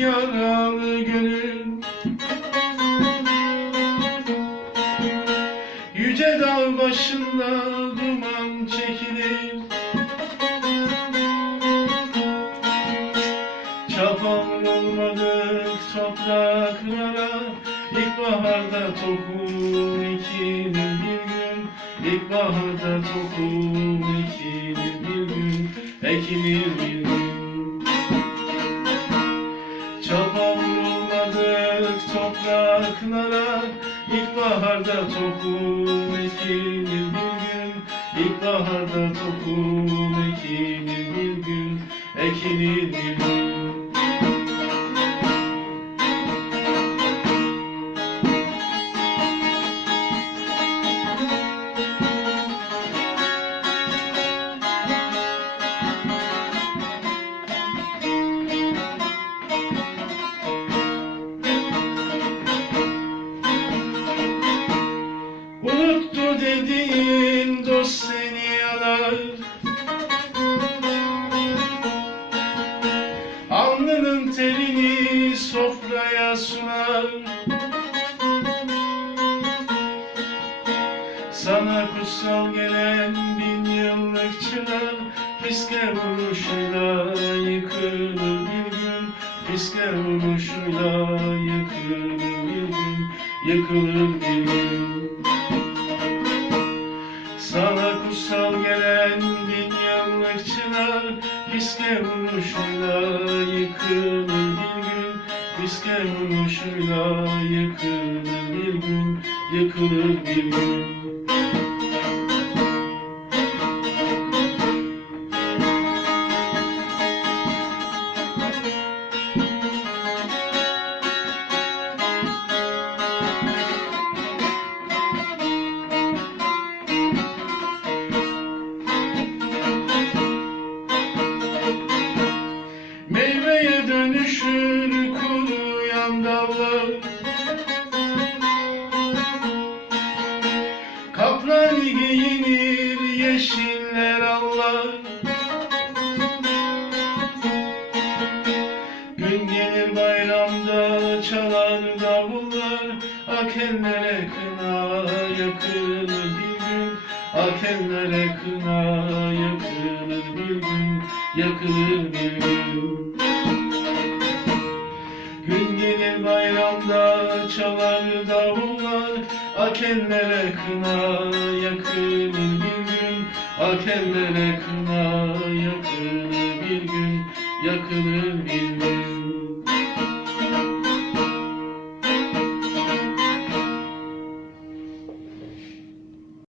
yaralı gönül Yüce dağ başında duman çekilir. Çapam olmadık topraklara İlkbaharda tohum ekilir bir gün. İlkbaharda tohum ekilir bir gün. Ekilir bir olmadık topraklara İlkbaharda tohum ekilir bir gün. İlkbaharda tohum ekilir bir gün Ekilir bir gün Dediğin dost seni yalar Alnının terini sofraya sunar. Sana kutsal gelen bin yıllık çınar. Fiske vuruşuyla yıkılır bir gün. Fiske vuruşuyla yıkılır bir gün. Yıkılır bir gün kutsal gelen bin yıllık çınar Fiske vuruşuyla yıkılır bir gün. Fiske vuruşuyla yıkılır bir gün Yıkılır bir gün Kaplan giyinir yeşiller Allah Gün gelir bayramda çalar davullar Akellere kına yakılır bir gün. Akellere kına yakılır bir gün Yakılır bir gün Gün gelir bayramda çalar davullar Akellere kına yakılır bir gün. Akellere kına yakılır bir gün Yakılır bir